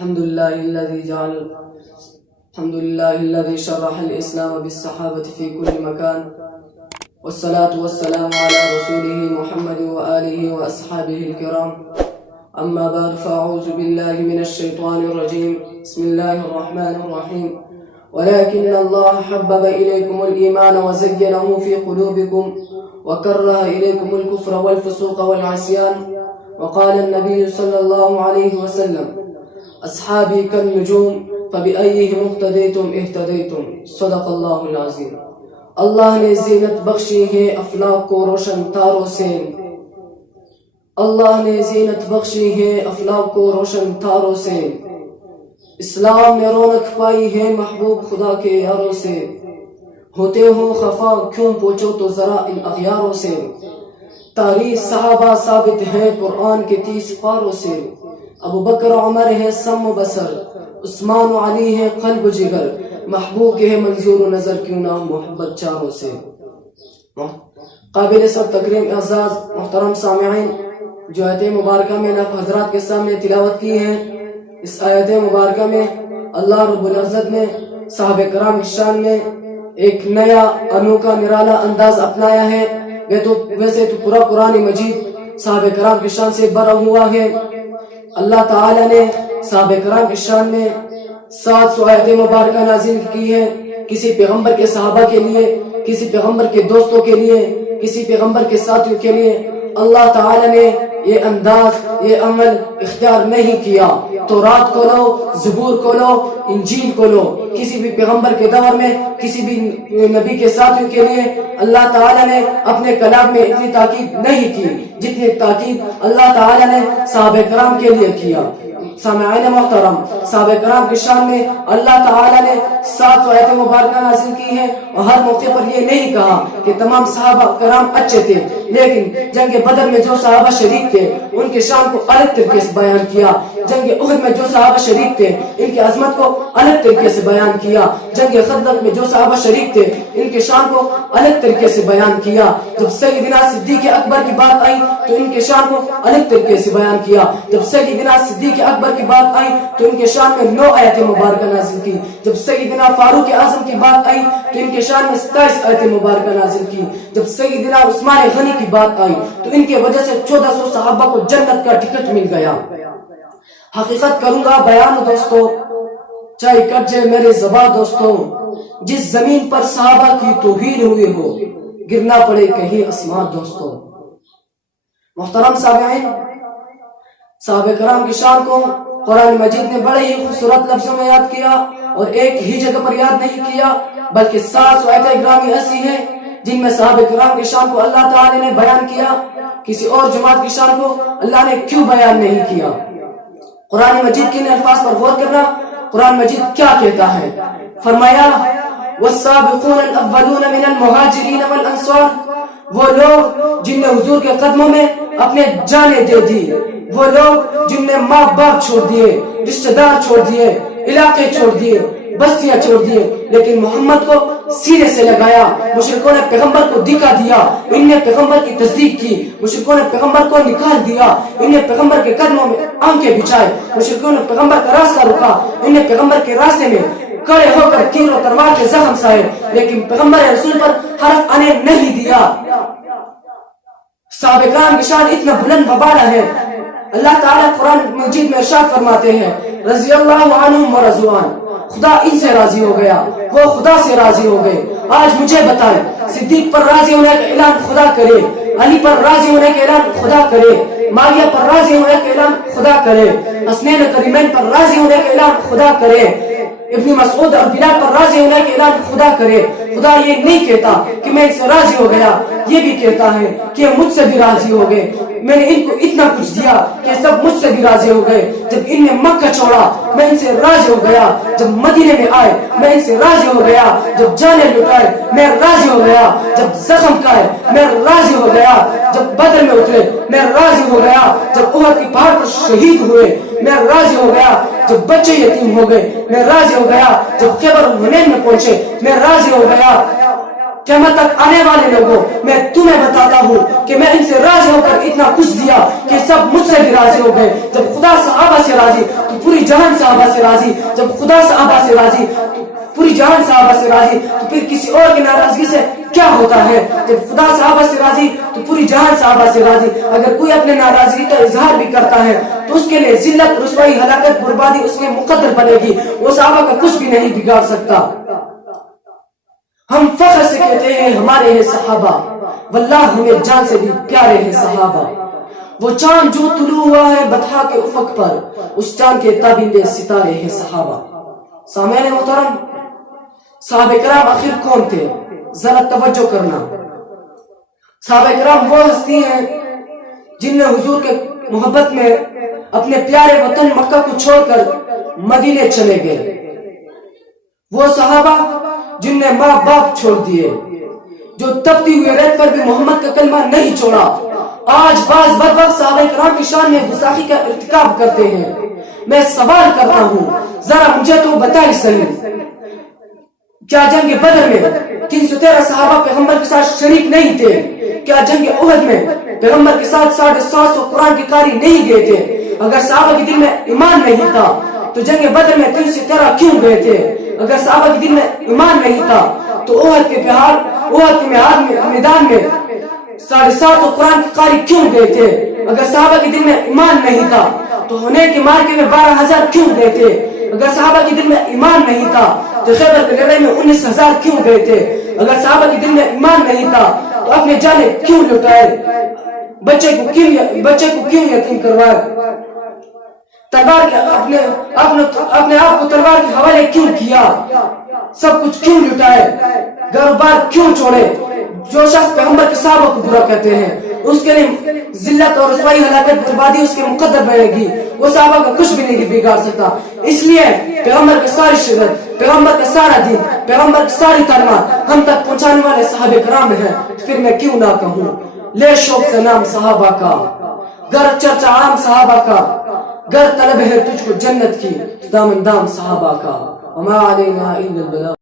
الحمد لله الذي شرح الإسلام بالصحابة في كل مكان، والصلاة والسلام على رسوله محمد وآله وأصحابه الكرام. أما بعد، فأعوذ بالله من الشيطان الرجيم. بسم الله الرحمن الرحيم. ولكن الله حبب إليكم الإيمان وزينه في قلوبكم وكره إليكم الكفر والفسوق والعصيان. وقال النبي صلى الله عليه وسلم: أصحابي كالنجوم فبأيهم اقتديتم اهتديتم. صدق اللہ العظیم. اللہ نے زینت بخشی ہے افلاک کو روشن تاروں سے. اللہ نے زینت بخشی ہے افلاک کو روشن تاروں سے. اسلام نے رونق پائی ہے محبوب خدا کے یاروں سے. ہوتے ہو خفا کیوں پوچھو تو ذرا ان اغیاروں سے. تاریخ صحابہ ثابت ہے قرآن کے 30 پاروں سے. ابو بکر عمر ہے سم و بصر، عثمان و علی ہے قلب و جگر. محبوب ہے منظور و نظر کیوں نہ محبت چاروں سے. قابل سب تکریم اعزاز محترم سامعین، جو آیت مبارکہ میں آپ حضرات کے سامنے تلاوت کی ہے، اس آیت مبارکہ میں اللہ رب العزت نے صحابہ کرام کی شان میں ایک نیا انوکھا نرالا انداز اپنایا ہے. ویسے تو پورا قرآن مجید صحابہ کرام کی شان سے بھرا ہوا ہے. اللہ تعالی نے صحابہ کرام کی شان میں 700 آیت مبارکہ نازل کی ہے. کسی پیغمبر کے صحابہ کے لیے، کسی پیغمبر کے دوستوں کے لیے، کسی پیغمبر کے ساتھیوں کے لیے اللہ تعالی نے یہ انداز، یہ عمل اختیار نہیں کیا. تورات کو لو، زبور کو لو، انجیل کو لو، کسی بھی پیغمبر کے دور میں کسی بھی نبی کے ساتھیوں کے لیے اللہ تعالی نے اپنے کلام میں اتنی تاکید نہیں کی جتنی تاکید اللہ تعالی نے صحابہ کرام کے لیے کیا. سامعین محترم، صحابہ کرام کی شان میں اللہ تعالی نے 700 آیت مبارکہ نازل کی ہے، اور ہر موقع پر یہ نہیں کہا کہ تمام صحابہ کرام اچھے تھے، لیکن جنگ بدر میں جو صحابہ شریک تھے ان کے شان کو الگ طریقے سے بیان کیا. جنگ احد میں جو صحابہ شریک تھے ان کی عظمت کو الگ طریقے سے بیان کیا. جنگ خندق میں جو صحابہ شریک تھے ان کے شان کو الگ طریقے سے بیان کیا. جب سیدنا صدیق اکبر کی بات آئی تو ان کے شان کو الگ طریقے سے بیان کیا. جب سیدنا صدیق اکبر کی بات آئی تو ان کے شان میں 9 آیت مبارکہ نازل کی. جب سیدنا فاروق اعظم کی بات آئی تو ان کے شان میں 27 آیت مبارکہ نازل کی. جب سیدنا عثمان غنی کی بات آئی تو ان کی وجہ سے 1400 صحابہ کو جنت کا ٹکٹ مل گیا. حقیقت کروں گا بیان دوستو، چاہے کٹ جائے میرے زباں دوستو. جس زمین پر صحابہ کی توہین ہوئی ہو، گرنا پڑے کہیں آسمان دوستو. محترم سامعین، صحابہ کرام کی شان کو قرآن مجید نے بڑے ہی خوبصورت لفظوں میں یاد کیا، اور ایک ہی جگہ پر یاد نہیں کیا بلکہ 700 آیت گرامی ایسی ہیں جن میں صحابہ کرام کی شان کو اللہ تعالی نے بیان کیا. کسی اور جماعت کی شان کو اللہ نے کیوں بیان نہیں کیا؟ قرآن مجید کے الفاظ پر غور کرنا. قرآن مجید کیا کہتا ہے؟ فرمایا: والسابقون الاولون من المہاجرین والانصار. وہ لوگ جن نے حضور کے قدموں میں اپنے جانیں دے دی، وہ لوگ جن نے ماں باپ چھوڑ دیے، رشتہ دار چھوڑ دیے، علاقے چھوڑ دیے، بستیاں چھوڑ دیے، لیکن محمد کو سینے سے لگایا. مشرکوں نے پیغمبر کو دھکا دیا، ان نے پیغمبر کی تصدیق کی. مشرکوں نے پیغمبر کو نکال دیا، ان نے پیغمبر کے قدموں میں آنکھیں بچھائے. مشرکوں نے پیغمبر کا راستہ روکا، ان نے پیغمبر کے راستے میں کھڑے ہو کر تیر و تلوار کے زخم سائے، لیکن پیغمبر رسول پر حرف آنے نہیں دیا. صحابہ کرام کی شان اتنا بلند و بالا ہے. اللہ تعالیٰ قرآن مجید میں ارشاد فرماتے ہیں: رضی اللہ عنہم ورضوان. خدا ان سے راضی ہو گیا، وہ خدا سے راضی ہو گئے. آج مجھے بتائیں، صدیق پر راضی ہونے کا اعلان خدا کرے، علی پر راضی ہونے کا اعلان خدا کرے، معاویہ پر راضی ہونے کا اعلان خدا کرے، حسنین کریمین پر راضی ہونے کا اعلان خدا کرے، ابن مسعود اور بلال پر راضی ہونے کا اعلان خدا کرے. خدا یہ نہیں کہتا کہ میں ان سے راضی ہو گیا، یہ بھی کہتا ہے کہ مجھ سے بھی راضی ہو گئے. میں نے ان کو اتنا کچھ دیا کہ سب مجھ سے بھی راضی ہو گئے. جب ان نے مکہ چھوڑا میں ان سے راضی ہو گیا، جب مدینے میں آئے میں ان سے راضی ہو گیا، جب جانے لٹائے میں راضی ہو گیا، جب زخم کھائے میں راضی ہو گیا، جب بدر میں اترے میں راضی ہو گیا، جب احد کی پہاڑ پر شہید ہوئے میں راضی ہو گیا، جب بچے یتیم ہو گئے میں راضی ہو گیا، جب خیبر حنین میں پہنچے میں راضی ہو گیا. قیامت تک آنے والے لوگوں میں تمہیں بتاتا ہوں کہ میں ان سے راضی ہو کر اتنا کچھ دیا کہ سب مجھ سے بھی راضی ہو گئے. جب خدا صحابہ سے راضی تو پوری جہان صحابہ سے راضی, جب خدا صحابہ سے راضی, پوری جہان صحابہ سے راضی, تو پھر کسی اور کی ناراضگی سے کیا ہوتا ہے؟ جب خدا صحابہ سے راضی تو پوری جہان صحابہ سے راضی. اگر کوئی اپنے ناراضگی کا اظہار بھی کرتا ہے تو اس کے لیے ذلت, رسوائی, ہلاکت, بربادی اس کے مقدر بنے گی. وہ صحابہ کا کچھ بھی نہیں بگاڑ سکتا. ہم فخر سے کہتے ہیں ہمارے ہیں صحابہ, واللہ ہمیں جان سے بھی پیارے ہیں صحابہ. وہ چاند جو طلوع ہوا ہے بطحا کے افق پر, اس چاند کے تابندے ستارے ہیں صحابہ. سامعین محترم, صحابہ کرام آخر کون تھے؟ ذرا توجہ کرنا. صحابہ کرام وہ ہستی ہیں جن نے حضور کے محبت میں اپنے پیارے وطن مکہ کو چھوڑ کر مدینے چلے گئے. وہ صحابہ جن نے ماں باپ چھوڑ دیے, جو تپتی ہوئے ریت پر بھی محمد کا کلمہ نہیں چھوڑا. آج بعض بدبخت صحابہ کرام کی شان میں گستاخی کا ارتکاب کرتے ہیں. میں سوال کرتا ہوں, ذرا مجھے تو بتائی صحیح, کیا جنگ بدر میں 313 صحابہ پیغمبر کے ساتھ شریک نہیں تھے؟ کیا جنگ احد میں پیغمبر کے ساتھ 750 قرآن کی قاری نہیں گئے تھے؟ اگر صحابہ کے دل میں ایمان نہیں تھا تو جنگ بدر میں 313 کیوں گئے تھے؟ اگر صحابہ کے دل میں ایمان نہیں تھا تو احد کے میدان میں 750 قرآن کی قاری کیوں گئے تھے؟ اگر صحابہ کے دل میں ایمان نہیں تھا تو حنین کے مارکے میں 12,000 کیوں گئے تھے؟ اگر صحابہ کے دل میں ایمان نہیں تھا تو خیبر کی لڑائی میں 19,000 کیوں گئے تھے؟ اگر صحابہ کے دل میں ایمان نہیں تھا تو اپنے جانے کیوں لٹائے؟ بچے کو کیوں یتیم کروائے؟ تلوار اپنے آپ کو تلوار کے حوالے کیوں کیا؟ سب کچھ کیوں لٹائے؟ گھر بار کیوں چھوڑے؟ جو شخص پیغمبر کے صحابہ کو برا کہتے ہیں اس کے لیے ذلت اور رسوائی, ہلاکت, بربادی اس کے مقدر بنے گی. وہ صحابہ کا کچھ بھی نہیں بگاڑ سکتا. اس لیے پیغمبر کی ساری شریعت, پیغمبر کا سارا دین, پیغمبر کی ساری تعلیمات ہم تک پہنچانے والے صحابہ کرام ہیں. پھر میں کیوں نہ کہوں لے شوق سے نام صحابہ کا, گر چرچا عام صحابہ کا, گر طلب ہے تجھ کو جنت کی دامن دام صحابہ کا. وما علینا الا البلاغ.